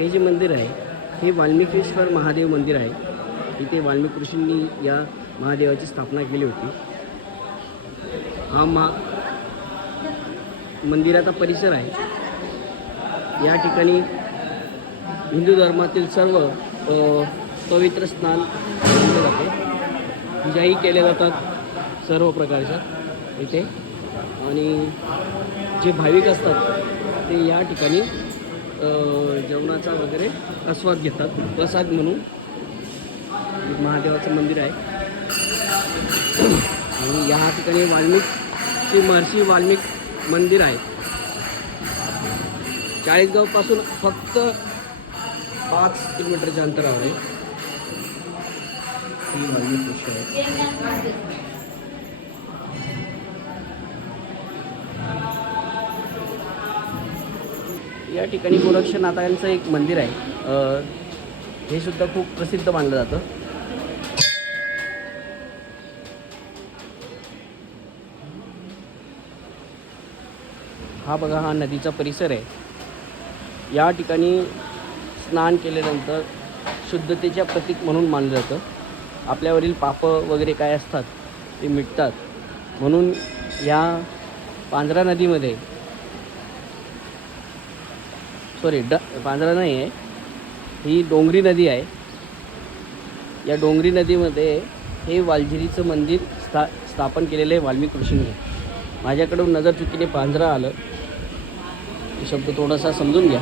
हे जे मंदिर आहे हे वाल्मिकेश्वर महादेव मंदिर आहे. इथे वाल्मिकी ऋषींनी या महादेवाची स्थापना केली होती. हा मंदिराचा परिसर आहे. या ठिकाणी हिंदू धर्मातील सर्व पवित्र स्नान केले जाते. पूजाही केल्या जातात सर्व प्रकारच्या इथे. आणि जे भाविक असतात ते या ठिकाणी जेवणाचा वगैरे आस्वाद घेतात प्रसाद म्हणून. महादेवाचं मंदिर आहे आणि या ठिकाणी महर्षी वाल्मिक मंदिर आहे. चाळीसगावपासून फक्त 5 किलोमीटरच्या अंतरावर आहे ही वाल्मिक ऋषी आहे. या ठिकाणी गोरक्षनाथांचं एक मंदिर आहे. हे सुद्धा खूप प्रसिद्ध मानलं जातं. हा बघा, हा नदीचा परिसर आहे. या ठिकाणी स्नान केल्यानंतर शुद्धतेच्या प्रतीक म्हणून मानलं जातं. आपल्यावरील पापं वगैरे काय असतात ते मिटतात म्हणून या पांझरा नदीमध्ये पांझरा नाही आहे, ही डोंगरी नदी आहे. या डोंगरी नदीमध्ये हे वालझिरीचं मंदिर स्थापन केलेलं आहे वाल्मिकी ऋषींनी. माझ्याकडून नजर चुकीने पांझरा आलं, शब्द थोडासा समजून घ्या.